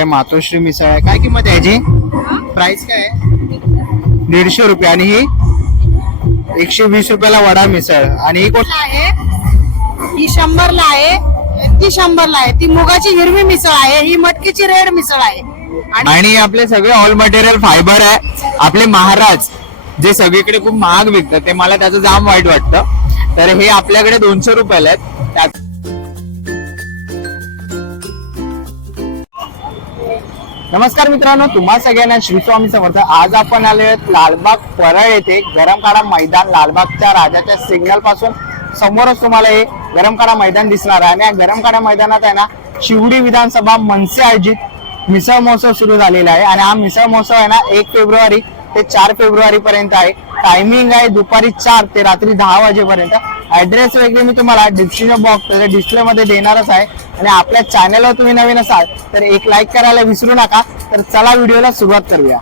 आहे मातोश्री मिसळ आहे. काय किंमत आहे याची? प्राइस काय आहे? दीडशे रुपये. आणि ही? एकशे वीस रुपयाला वडा मिसळ. आणि ही कोण आहे? ही शंभरला आहे. ती शंभरला आहे. ती मुगाची हिरवी मिसळ आहे. ही मटकीची रेड मिसळ आहे. आणि आणि आपले सगळे ऑल मटेरियल फायबर आहे. आपले महाराज जे सगळीकडे खूप महाग विकतात ते मला त्याचं जाम वाईट वाटतं. तर हे आपल्याकडे दोनशे रुपयाला आहेत. त्यात नमस्कार मित्रांनो तुम्हा सगळ्यांना श्री स्वामी समर्थ. आज आपण आले आहोत लालबाग परळ येथे गरमकाडा मैदान लालबागच्या राजाच्या सिग्नलपासून. समोरच तुम्हाला हे गरमकाडा मैदान दिसणार आहे. आणि या गरमकाडा मैदानात आहे ना शिवडी विधानसभा मनसे आयोजित मिसळ महोत्सव सुरू झालेला आहे. आणि हा मिसळ महोत्सव आहे ना एक फेब्रुवारी ते चार फेब्रुवारी पर्यंत आहे. टायमिंग आहे दुपारी चार ते रात्री दहा वाजेपर्यंत. ऍड्रेस वगैरे मी तुम्हाला डिस्क्रिप्शन बॉक्स डिस्प्ले मध्ये देणारच आहे. आणि आपल्या चॅनलवर तुम्ही नवीन असाल तर एक लाईक करायला विसरू नका. तर चला व्हिडिओला सुरुवात करूया.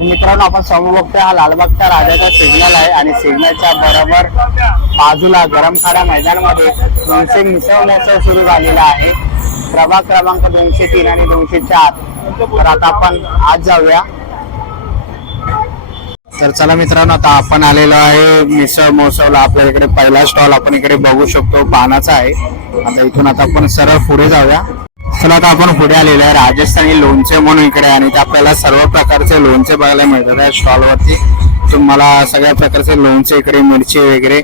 मित्रांनो आपण समोर बघतोय हा लालबागचा राजाचा सिग्नल आहे आणि सिग्नलच्या बरोबर बाजूला गरमखाडा मैदानामध्ये दोनशे मिसळ महोत्सव सुरू झालेला आहे. प्रभाग क्रमांक दोनशे तीन आणि दोनशे चार. तर आता आपण आज जाऊया. तर चला मित्रांनो आता आपण आलेलो आहे मिसळ महोत्सवला. आपल्या इकडे पहिला स्टॉल आपण इकडे बघू शकतो पानाचा आहे. आता इथून आता आपण सरळ पुढे जाऊया. चला आता आपण पुढे आलेलो आहे राजस्थानी लोणचे म्हणून इकडे आहे. आणि ते आपल्याला सर्व प्रकारचे लोणचे बघायला मिळतात या स्टॉलवरती तुम्हाला सगळ्या प्रकारचे लोणचे इकडे मिरची वगैरे.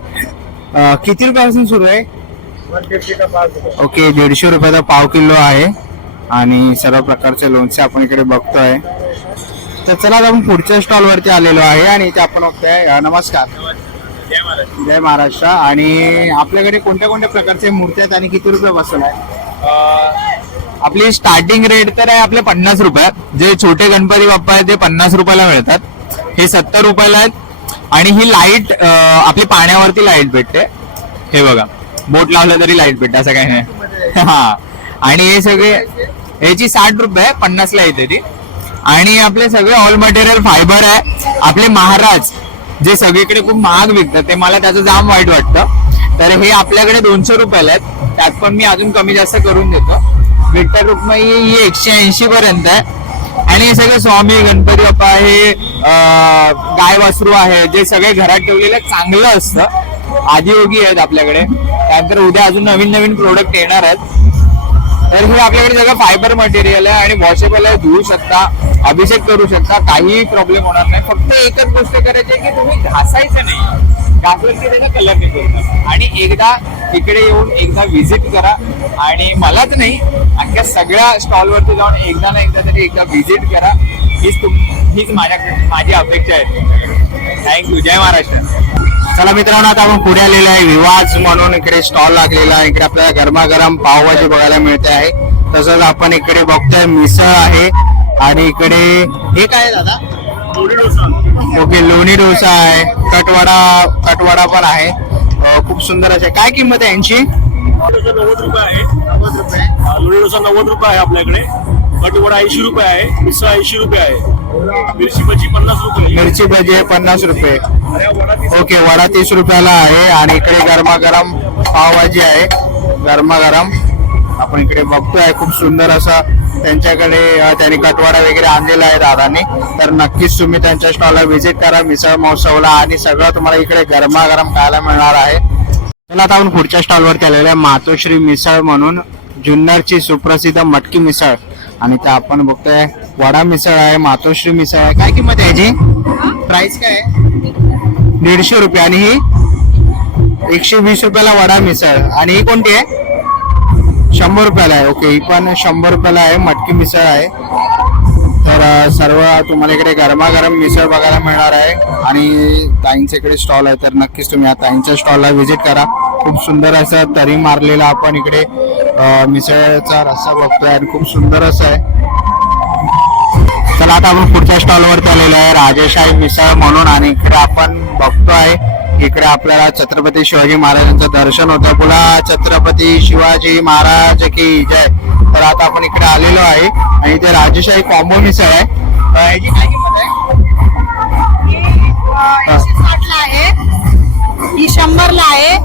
किती रुपयापासून सुरू आहे? ओके दीडशे रुपयाचा पाव किलो आहे. आणि सर्व प्रकारचे लोणचे आपण इकडे बघतोय. तर चला आपण पुढच्या स्टॉल वरती आलेलो आहे आणि इथे आपण बघतोय नमस्कार. जय महाराष्ट्र. आणि आपल्याकडे कोणत्या कोणत्या प्रकारचे मूर्ती आहेत आणि किती रुपये बसून आहे आपली स्टार्टिंग रेट तर आहे आपले पन्नास रुपये. जे छोटे गणपती बाप्पा आहेत ते पन्नास रुपयाला मिळतात. हे सत्तर रुपयाला आहेत. आणि ही लाइट आपली पाण्यावरती लाइट भेटते. हे बघा. बोट लावलं तरी लाइट भेटते असं काही नाही. हा. आणि हे सगळे याची साठ रुपये पन्नासला येते ती. आणि आपले सगळे ऑल मटेरियल फायबर आहे. आपले महाराज जे सगळीकडे खूप महाग विकतात ते मला त्याचं जाम वाईट वाटतं. तर हे आपल्याकडे दोनशे रुपयाला आहेत. त्यात पण मी अजून कमी जास्त करून देतो. विठ्ठल रुक्मई ही एकशे ऐंशी पर्यंत आहे. आणि हे सगळे स्वामी गणपती बाप्पा हे गाय वासरू आहे जे सगळे घरात ठेवलेलं चांगलं असतं. आदियोगी आहेत आपल्याकडे. त्यानंतर उद्या अजून नवीन नवीन प्रोडक्ट येणार आहेत. तर हे आपल्याकडे सगळं फायबर मटेरियल आहे आणि वॉशेबल आहे धुवू शकता अभिषेक करू शकता काहीही प्रॉब्लेम होणार नाही. फक्त एकच गोष्ट करायची आहे की तुम्ही घासायचं नाही. घासलं की त्याचा कलर निघतो आणि एकदा इकडे येऊन एकदा व्हिजिट करा. आणि मलाच नाही अख्ख्या सगळ्या स्टॉलवरती जाऊन एकदा ना एकदा तरी एकदा व्हिजिट करा. हीच तुम हीच माझ्या माझी अपेक्षा आहे. थँक्यू जय महाराष्ट्र. चला मित्रांनो आता आपण पुढे आलेलो आहे. विवाज म्हणून इकडे स्टॉल लागलेला आहे. इकडे आपल्याला गरमागरम पावभाजी बघायला मिळते आहे. तसंच आपण इकडे बघतोय मिसळ आहे. आणि इकडे हे काय आहे दादा? ओके लोणी डोसा आहे. कटवाडा कटवाडा पण आहे. खूप सुंदर असे. काय किंमत आहे यांची? नव्वद रुपये आहे. नव्वद रुपये लोणी डोसा नव्वद रुपये आहे आपल्याकडे. कटवडा ऐंशी रुपये आहे. मिसळ ऐंशी रुपये आहे. मिरची भजी पन्नास रुपये. मिरची भजी आहे पन्नास रुपये. ओके वडा तीस रुपयाला आहे आणि इकडे गरमागरम पावभाजी आहे. गरमागरम. आपण इकडे बघतोय खूप सुंदर असं त्यांच्याकडे त्यांनी कटवाडा वगैरे आणलेला आहे दादांनी. तर नक्कीच तुम्ही त्यांच्या स्टॉलला व्हिजिट करा मिसळ महोत्सवला आणि सगळं तुम्हाला इकडे गरमागरम खायला मिळणार आहे. चला आता आपण पुढच्या स्टॉलवरती आलेलो आहे मातोश्री मिसळ म्हणून जुन्नरची सुप्रसिद्ध मटकी मिसळ. आणि त्या आपण बघतोय वडा मिसळ आहे मातोश्री मिसळ आहे. काय किंमत आहे याची? प्राइस काय आहे? दीडशे रुपये. आणि ही? एकशे वीस रुपयाला वडा मिसळ. आणि ही कोणती आहे? शंभर रुपयाला आहे. ओके ही पण शंभर रुपयाला आहे. मटकी मिसळ आहे. तर सर्व तुम्हाला इकडे गरमागरम मिसळ बघायला मिळणार आहे. आणि ताईंच्या इकडे स्टॉल आहे. तर नक्कीच तुम्ही या ताईंच्या स्टॉलला व्हिजिट करा. खूप सुंदर असं तरी मारलेला आपण इकडे मिसळचा रस्सा बघतोय. आणि खूप सुंदर असं आहे. चला आता आपण पुढच्या स्टॉलवरती आलेलो आहे. राजेशाही मिसळ म्हणून. आणि इकडे आपण बघतोय इकडे आपल्याला छत्रपती शिवाजी महाराजांचं दर्शन होतं. बोला छत्रपती शिवाजी महाराज की जय. तर आता आपण इकडे आलेलो आहे. आणि इथे राजेशाही कॉम्बो मिसळ आहे. याची काय किंमत आहे. ही शंभरला आहे.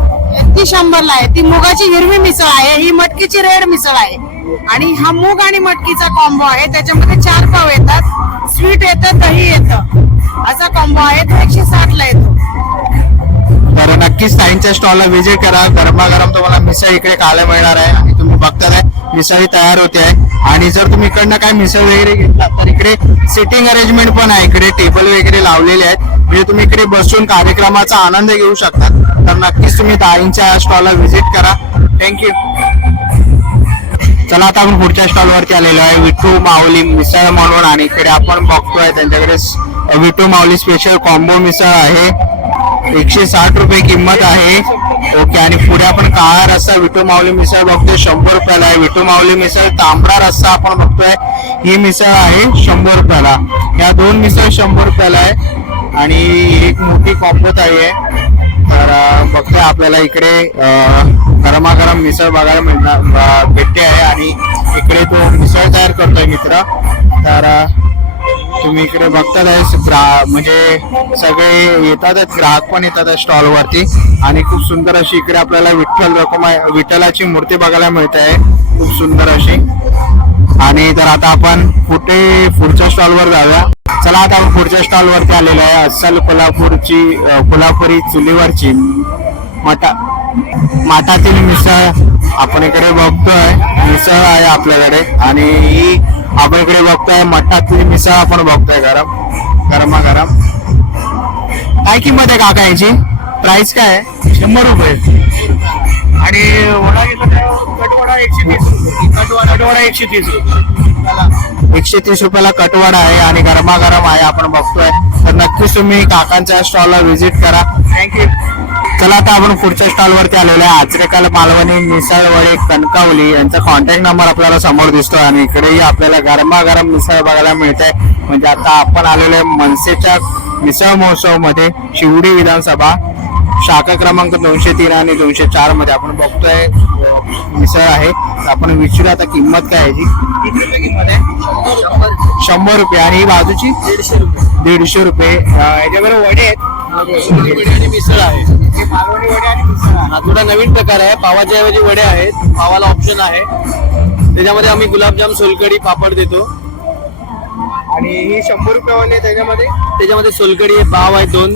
ती शंभरला आहे. ती मुगाची हिरवी मिसळ आहे. ही मटकीची रेड मिसळ आहे. आणि हा मूग आणि मटकीचा कॉम्बो आहे. त्याच्यामध्ये चार पाव येतात. स्वीट येतं दही येतं. असा कॉम्बो आहे. तो एकशे साठ ला येतो. तर नक्कीच ताईंच्या स्टॉलला व्हिजिट करा. गरमागरम तुम्हाला मिसळ इकडे खायला मिळणार आहे. आणि तुम्ही बघताय मिसळी तयार होते आहे. आणि जर तुम्ही इकडनं काय मिसळ वगैरे घेतला तर इकडे सिटिंग अरेंजमेंट पण आहे. इकडे टेबल वगैरे लावलेले आहेत. म्हणजे तुम्ही इकडे बसून कार्यक्रमाचा आनंद घेऊ शकता. तर नक्कीच तुम्ही ताईंच्या स्टॉलला व्हिजिट करा. थँक्यू चला आता आपण पुढच्या स्टॉलवरती आलेलो आहे. विठू माऊली मिसळ म्हणून आणि इकडे आपण बघतोय त्यांच्याकडे विठू माऊली स्पेशल कॉम्बो मिसळ आहे. एकशे साठ रुपये किंमत आहे. ओके आणि पुढे आपण काळा रस्सा विठू माऊली मिसळ बघतोय. शंभर रुपयाला आहे. विठू माऊली मिसळ तांबडा रस्सा आपण बघतोय. ही मिसळ आहे शंभर रुपयाला. या दोन मिसळ शंभर रुपयाला आहे. आणि एक मोठी कॉम्बो ताई आहे. तर अं, आपल्याला इकडे गरमागरम मिसळ बघायला मिळणार भेटते आहे आणि इकडे तो मिसळ तयार करतोय मित्र. तर तुम्ही इकडे बघतात आहे ग्रा म्हणजे सगळे येतात ग्राहक पण येतात स्टॉल वरती आणि खूप सुंदर अशी इकडे आपल्याला विठ्ठल रकमा विठ्ठलाची मूर्ती बघायला मिळते आहे. खूप सुंदर अशी. आणि तर आता आपण कुठे पुढच्या स्टॉलवर जाऊया? चला आता आपण पुढच्या स्टॉल वरती आलेलो आहे. अस्सल कोल्हापूरची कोल्हापुरी चुलीवरची मटा माठातील मिसळ आपण इकडे बघतोय. मिसळ आहे आपल्याकडे. आणि ही आपण इकडे बघतोय मठातली मिसळ आपण बघतोय गरम गरमागरम. काय किंमत आहे काका याची? प्राइस काय आहे? शंभर रुपये. आणि वडा घेतला तर कटवडा एकशे तीस रुपये. कटवडा कटवडा एकशे तीस रुपये. एकशे तीस रुपयाला कटवड आहे आणि गरमागरम आहे आपण बघतोय. तर नक्कीच तुम्ही काकांच्या स्टॉलला व्हिजिट करा. थँक्यू चला आता आपण पुढच्या स्टॉल वरती आलेलो आहे. आचरेकाल मालवणी मिसळ वडे कणकावली यांचा कॉन्टॅक्ट नंबर आपल्याला समोर दिसतोय आणि इकडेही आपल्याला गरमागरम मिसळ बघायला मिळते म्हणजे आता आपण आलेलो आहे मनसेच्या मिसळ महोत्सवमध्ये शिवडी विधानसभा. शाखा क्रमांक दोनशे तीन आणि दोनशे चारमध्ये आपण बघतोय मिसळ आहे. आपण विचारू आता किंमत काय आहे याची? किती रुपये किंमत आहे शंभर रुपये. आणि ही बाजूची? दीडशे रुपये. दीडशे रुपये. याच्याबरोबर वडे आहेत. वडे आणि मिसळ आहे. हे मालवणी वडे आणि मिसळ आहे. हा थोडा नवीन प्रकार आहे. पावाच्या ऐवजी वडे आहेत. पावाला ऑप्शन आहे. त्याच्यामध्ये आम्ही गुलाबजाम सोलकडी पापड देतो. आणि ही शंभर रुपये वाले त्याच्यामध्ये. त्याच्यामध्ये सोलकडी आहे, पाव आहे दोन.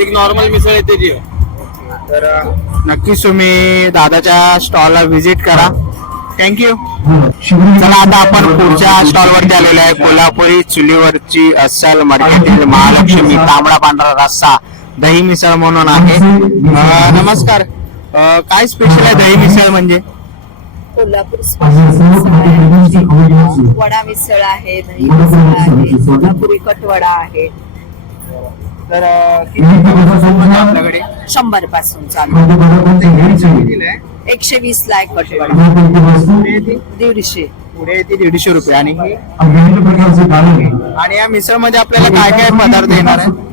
एक नॉर्मल मिसळ आहे त्याची आहे. तर नक्कीच तुम्ही दादाच्या स्टॉलला व्हिजिट करा. थँक्यू चला आता आपण पुढच्या स्टॉल वरती आलेलो आहे. कोल्हापुरी चुलीवरची अस्सल मार्केटतील महालक्ष्मी तांबडा पांढरा रस्सा दही मिसळ म्हणून आहे. नमस्कार. काय स्पेशल आहे दही मिसळ म्हणजे? कोल्हापूर वडा मिसळ आहे दही मिसळ आहे कोल्हापुरी कटवडा आहे. तर आपल्याकडे? शंभरपासून चालू? एकशे वीस ला एक कटवडा. दीडशे. पुढे येते दीडशे रुपये. आणि? आणि या मिसळमध्ये आपल्याला काय काय पदार्थ येणार आहे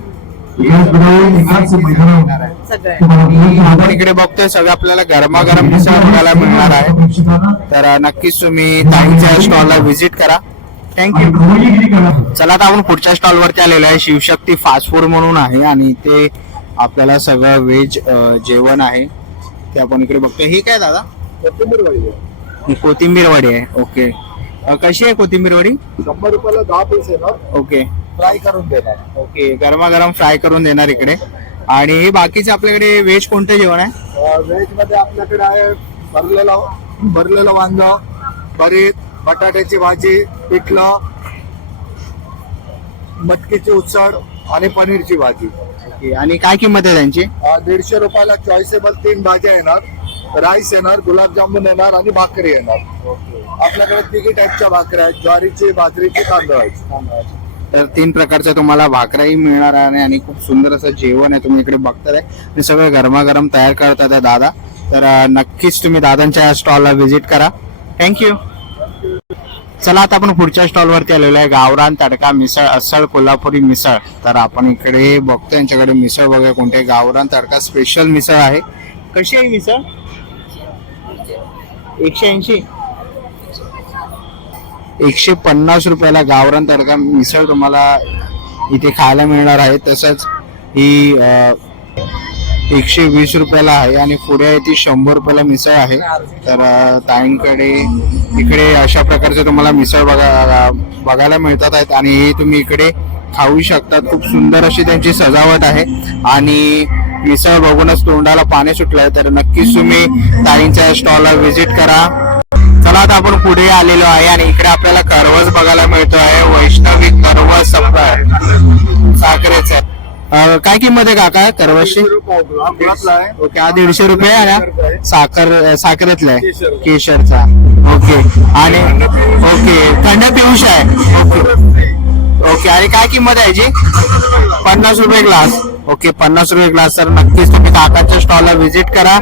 आपण इकडे बघतोय सगळं आपल्याला गरमागरम मिसळ बघायला मिळणार आहे. तर नक्कीच तुम्ही ताईंच्या स्टॉलला व्हिजिट करा. थँक्यू चला आता आपण पुढच्या स्टॉल वरती आलेलो आहे. शिवशक्ती फास्ट फूड म्हणून आहे आणि ते आपल्याला सगळं व्हेज जेवण आहे. ते आपण इकडे बघतोय. हे काय दादा? ही कोथिंबीर वडी आहे. ओके. कशी आहे कोथिंबीर वडी शंभर रुपयाला दहा पीस ओके. फ्राय करून देणार. ओके गरमागरम फ्राय करून देणार इकडे. आणि हे बाकीचे आपल्याकडे व्हेज कोणतं जेवण आहे? व्हेजमध्ये आपल्याकडे आहे भरलेलं भरलेलं वांग भरीत बटाट्याची भाजी पिठलं मटकीची उसळ आणि पनीरची भाजी. ओके आणि काय किंमत आहे त्यांची? अं, दीडशे रुपयाला चॉईसेबल तीन भाज्या येणार. राईस येणार गुलाबजामुन येणार आणि भाकरी येणार. आपल्याकडे तिघी टाईपच्या भाकऱ्या आहेत. ज्वारीची बाजरीची तांदळाची. तर तीन प्रकारच्या तुम्हाला भाकराही मिळणार आहे आणि खूप सुंदर असं जेवण आहे तुम्ही इकडे बघताय. आणि सगळं गरमागरम तयार करतात आहे दादा. तर नक्कीच तुम्ही दादांच्या स्टॉलला व्हिजिट करा. थँक्यू चला आता आपण पुढच्या स्टॉलवरती आलेलो आहे. गावरान तडका मिसळ असळ कोल्हापुरी मिसळ. तर आपण इकडे बघतो यांच्याकडे मिसळ वगैरे कोणते. गावरान तडका स्पेशल मिसळ आहे. कशी आहे मिसळ? एकशे ऐंशी. एकशे पन्नास रुपयाला गावरान तडका मिसळ तुम्हाला इथे खायला मिळणार आहे. तसंच ही एकशे वीस रुपयाला आहे आणि पुढे आहे ती शंभर रुपयाला मिसळ आहे. तर ताईंकडे इकडे अशा प्रकारचे तुम्हाला मिसळ बघा बघायला मिळतात आहेत आणि हे तुम्ही इकडे खाऊ शकतात. खूप सुंदर अशी त्यांची सजावट आहे आणि मिसळ बघूनच तोंडाला पाणी आहे तर नक्कीच तुम्ही ताईंच्या स्टॉलला व्हिजिट करा. चला आता आपण पुढे आलेलो आहे आणि इकडे आपल्याला करवस बघायला मिळतो आहे वैष्णवी करवस साखरेचा. अं, काय किंमत आहे काका करवसची? ओके हा दीडशे रुपये साखर साखरेतला आहे. केशरचा. ओके. आणि ओके. थंड पिऊष आहे. ओके. ओके आणि काय किंमत आहे जी पन्नास रुपये ग्लास. ओके पन्नास रुपये ग्लास. तर नक्कीच तुम्ही काकाच्या स्टॉलला व्हिजिट करा.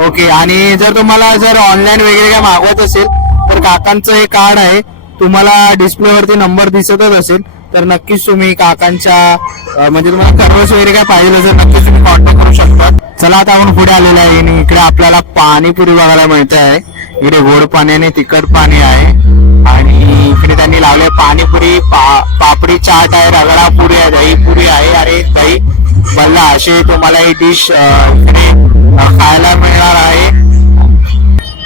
ओके आणि जर तुम्हाला जर ऑनलाईन वगैरे काय मागवत असेल तर काकांचं हे कार्ड आहे. तुम्हाला डिस्प्लेवरती नंबर दिसतच असेल तर नक्कीच तुम्ही काकांच्या म्हणजे तुम्हाला कर्वस वगैरे काय पाहिजे असेल नक्कीच तुम्ही कॉन्टॅक्ट करू शकता. चला आता आपण पुढे आलेलो आहे आणि इकडे आपल्याला पाणीपुरी बघायला मिळते आहे. इकडे गोड पाणी आणि तिखट पाणी आहे. आणि इकडे त्यांनी लावले पाणीपुरी पा पापडी चाट आहे रगडा पुरी आहे दही पुरी आहे आणि दही बल्ला अशी तुम्हाला ही डिश इकडे खायला मिळणार आहे.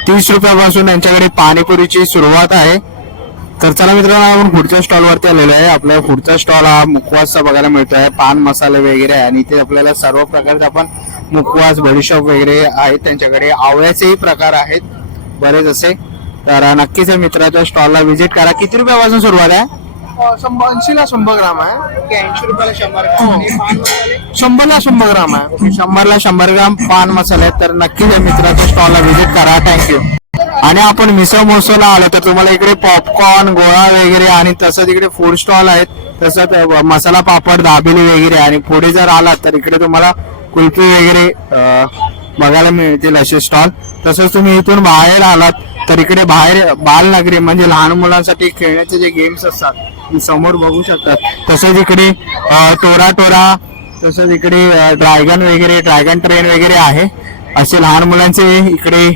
तीस रुपयापासून यांच्याकडे पाणीपुरीची सुरुवात आहे. तर चला मित्रांनो आपण पुढच्या स्टॉल वरती आलेलो आहे. आपला पुढचा स्टॉल हा मुखवासचा बघायला मिळतोय. पान मसाले वगैरे आहे. आणि इथे आपल्याला सर्व प्रकारचे आपण मुखवास बडीशॉप वगैरे आहेत त्यांच्याकडे. आवळ्याचेही प्रकार आहेत. बरेच असे. तर नक्कीच या मित्राच्या स्टॉलला व्हिजिट करा. किती रुपयापासून सुरुवात आहे? शंभर ऐंशीला शंभर ग्राम आहे. ऐंशी रुपयाला शंभर शंभरला शंभर ग्राम आहे. शंभरला शंभर ग्राम पान मसाले. तर नक्कीच या मित्राच्या स्टॉलला व्हिजिट करा. थँक्यू आणि आपण मिसळ महोत्सवला आलो तर तुम्हाला इकडे पॉपकॉर्न गोळा वगैरे आणि तसंच इकडे फूड स्टॉल आहेत. तसंच मसाला पापड दाबेली वगैरे. आणि पुढे जर आलात तर इकडे तुम्हाला कुल्फी वगैरे बघायला मिळतील असे स्टॉल तसंच तुम्ही इथून बाहेर आलात तर इकडे बाहेर बालनगरी म्हणजे लहान मुलांसाठी खेळण्याचे जे गेम्स असतात समोर बघू शकतात तसंच इकडे टोरा टोरा तसंच इकडे ड्रॅगन वगैरे ड्रॅगन ट्रेन वगैरे आहे. असे लहान मुलांचे इकडे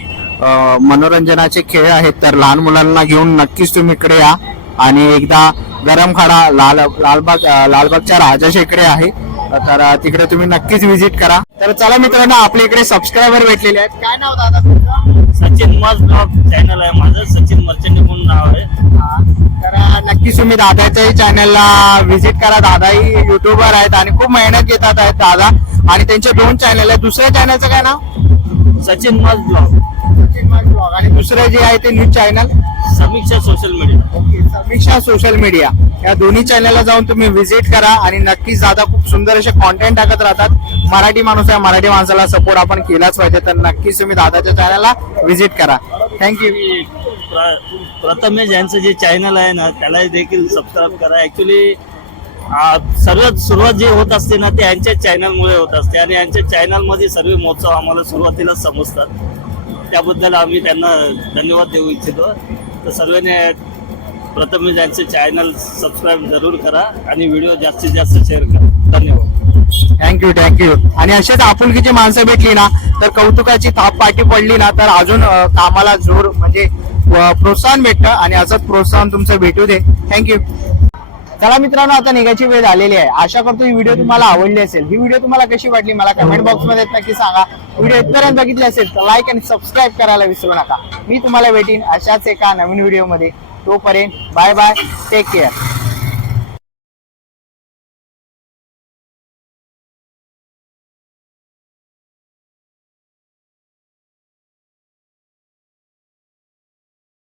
मनोरंजनाचे खेळ आहेत. तर लहान मुलांना घेऊन नक्कीच तुम्ही इकडे या. आणि एकदा गरम खाडा लाल लालबाग लालबागच्या राजा शेकडे आहे. तर तिकडे तुम्ही नक्कीच व्हिजिट करा. तर चला मित्रांनो आपल्या इकडे सबस्क्रायबर भेटलेले आहेत. काय नाव दादा तुमचं? सचिन मज ब्लॉग चॅनल आहे माझं. सचिन मर्चंट म्हणून नाव आहे. तर नक्कीच तुम्ही दादाच्याही चॅनलला व्हिजिट करा. दादाही युट्यूबर आहेत आणि खूप मेहनत घेतात आहेत दादा. आणि त्यांचे दोन चॅनल आहेत. दुसऱ्या चॅनलचं काय नाव? सचिन मज ब्लॉग आणि दुसरं जे आहे ते news channel Samiksha social media Samiksha social media या दोन्ही चॅनलला जाऊन तुम्ही व्हिजिट करा आणि नक्कीच दादा खूप सुंदर असे कॉन्टेंट टाकत राहतात. मराठी माणूस आहे मराठी माणसाला सपोर्ट आपण केलाच पाहिजे तर नक्कीच तुम्ही दादाच्या चॅनलला व्हिजिट करा. थँक्यू प्रथमेश यांचं जे चॅनल आहे ना त्याला देखील सबस्क्राईब करा. ऍक्च्युली सर्वात सुरुवात जे होत असते ना ते यांच्या चॅनलमुळे होत असते. आणि यांच्या चॅनलमध्ये सर्व महोत्सव आम्हाला सुरुवातीला समजतात. त्याबद्दल आम्ही त्यांना धन्यवाद देऊ इच्छितो. तर सर्वांनी प्रथम यांचे चॅनल सबस्क्राईब जरूर करा आणि व्हिडिओ जास्तीत जास्त शेअर करा. धन्यवाद. थँक्यू थँक्यू आणि अशाच आपुलकीची माणसं भेटली ना तर कौतुकाची थाप पाठी पडली ना तर अजून कामाला जोर म्हणजे प्रोत्साहन भेटतं. आणि असंच प्रोत्साहन तुमचं भेटू दे. थँक्यू चला मित्रांनो आता निघायची वेळ झालेली आहे. आशा करतो ही व्हिडिओ तुम्हाला आवडली असेल. ही व्हिडिओ तुम्हाला कशी वाटली मला कमेंट बॉक्समध्ये नक्की सांगा. व्हिडिओ इथपर्यंत बघितली असेल तर लाईक आणि सबस्क्राईब करायला विसरू नका. मी तुम्हाला भेटीन अशाच एका नवीन व्हिडिओमध्ये तोपर्यंत बाय बाय टेक केअर